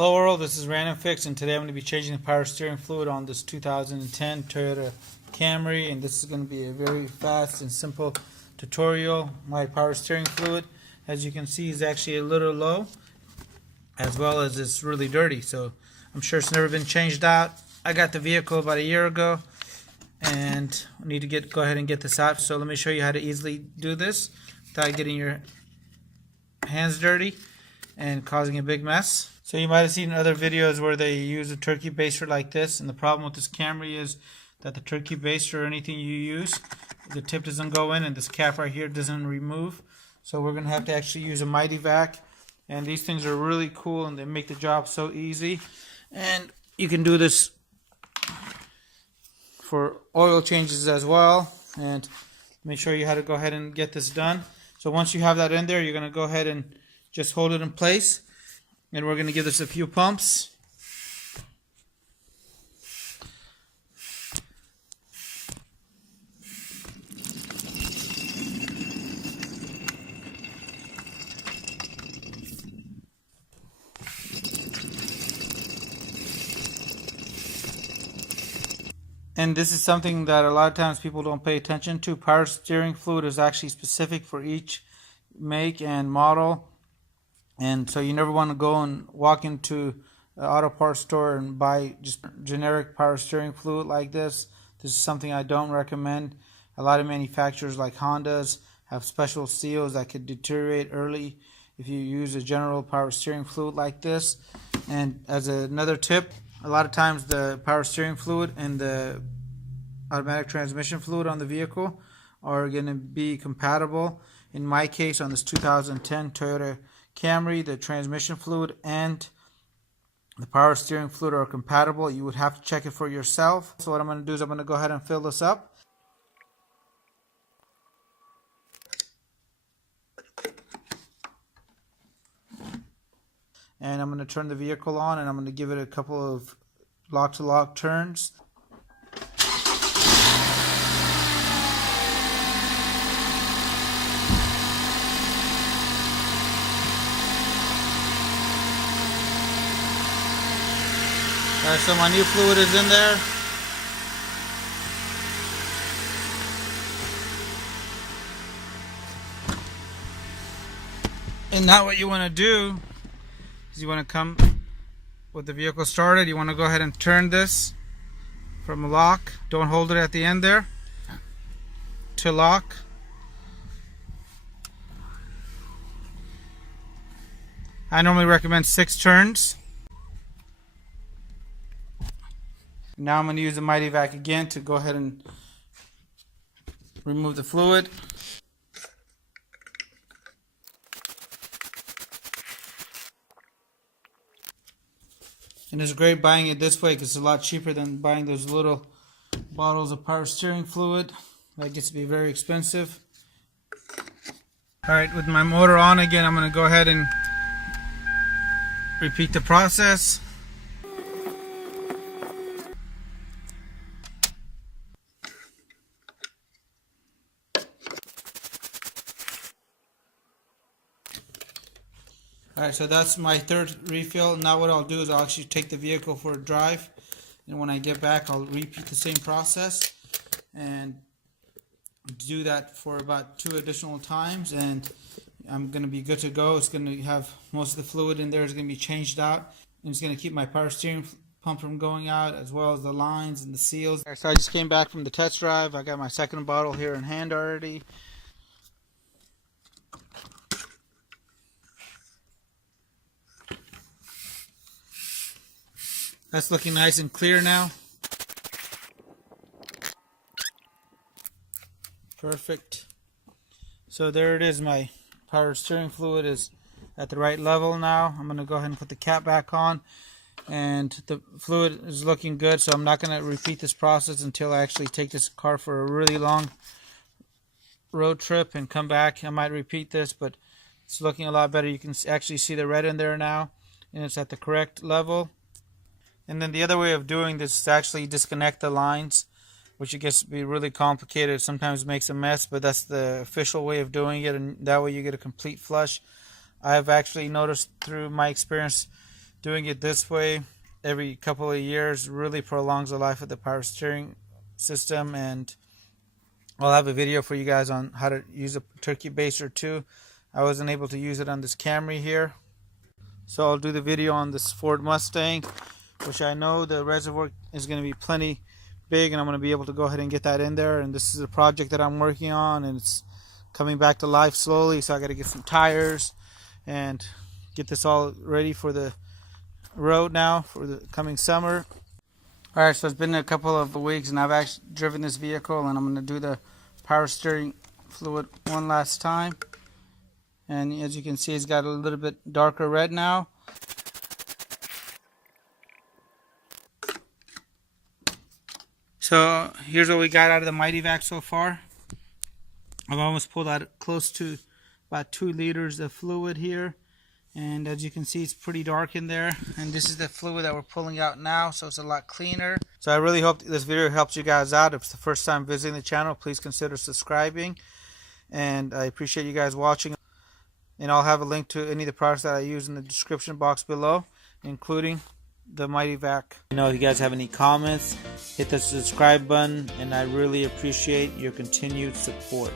Hello world, this is Random Fix, and today I'm going to be changing the power steering fluid on this 2010 Toyota Camry, and this is going to be a very fast and simple tutorial. My power steering fluid, as you can see, is actually a little low, as well as it's really dirty, so I'm sure it's never been changed out. I got the vehicle about a year ago, and I need to go ahead and get this out. So let me show you how to easily do this without getting your hands dirty and causing a big mess. So you might have seen other videos where they use a turkey baster like this, and the problem with this Camry is that the turkey baster or anything you use, the tip doesn't go in and this cap right here doesn't remove. So we're going to have to actually use a Mighty Vac, and these things are really cool and they make the job so easy. And you can do this for oil changes as well, and let me show you how to go ahead and get this done. So once you have that in there, you're going to go ahead and just hold it in place. And we're going to give this a few pumps. And this is something that a lot of times people don't pay attention to. Power steering fluid is actually specific for each make and model. And so you never want to go and walk into an auto parts store and buy just generic power steering fluid like this. This is something I don't recommend. A lot of manufacturers like Honda's have special seals that could deteriorate early if you use a general power steering fluid like this. And as another tip, a lot of times the power steering fluid and the automatic transmission fluid on the vehicle are going to be compatible. In my case, on this 2010 Toyota Camry, the transmission fluid and the power steering fluid are compatible. You would have to check it for yourself. So what I'm going to do is I'm going to go ahead and fill this up. And I'm going to turn the vehicle on, and I'm going to give it a couple of lock-to-lock turns. Alright, so my new fluid is in there. And now what you want to do is you want to come with the vehicle started. You want to go ahead and turn this from lock. Don't hold it at the end there. To lock. I normally recommend 6 turns. Now I'm going to use the Mighty Vac again to go ahead and remove the fluid. And it's great buying it this way because it's a lot cheaper than buying those little bottles of power steering fluid. That gets to be very expensive. Alright, with my motor on again, I'm going to go ahead and repeat the process. Alright, so that's my third refill. Now what I'll do is I'll actually take the vehicle for a drive, and when I get back I'll repeat the same process and do that for about 2 additional times, and I'm going to be good to go. It's going to have most of the fluid in there is going to be changed out, and it's going to keep my power steering pump from going out, as well as the lines and the seals. So I just came back from the test drive. I got my second bottle here in hand already. That's looking nice and clear now. Perfect. So there it is. My power steering fluid is at the right level now. I'm going to go ahead and put the cap back on. And the fluid is looking good, so I'm not going to repeat this process until I actually take this car for a really long road trip and come back. I might repeat this, but it's looking a lot better. You can actually see the red in there now, and it's at the correct level. And then the other way of doing this is to actually disconnect the lines, which it gets to be really complicated. Sometimes makes a mess, but that's the official way of doing it, and that way you get a complete flush. I've actually noticed through my experience Doing it this way every couple of years really prolongs the life of the power steering system, and I'll have a video for you guys on how to use a turkey baster too. I wasn't able to use it on this Camry here, so I'll do the video on this Ford Mustang, which I know the reservoir is going to be plenty big, and I'm going to be able to go ahead and get that in there. And this is a project that I'm working on, and it's coming back to life slowly, so I got to get some tires and get this all ready for the road now for the coming summer. Alright, so it's been a couple of weeks and I've actually driven this vehicle, and I'm going to do the power steering fluid one last time. And as you can see, it's got a little bit darker red now. So here's what we got out of the Mighty Vac so far. I've almost pulled out close to about 2 liters of fluid here. And as you can see, it's pretty dark in there. And this is the fluid that we're pulling out now, so it's a lot cleaner. So I really hope this video helps you guys out. If it's the first time visiting the channel, please consider subscribing. And I appreciate you guys watching. And I'll have a link to any of the products that I use in the description box below, including the Mighty Vac. You know, if you guys have any comments, hit the subscribe button, and I really appreciate your continued support.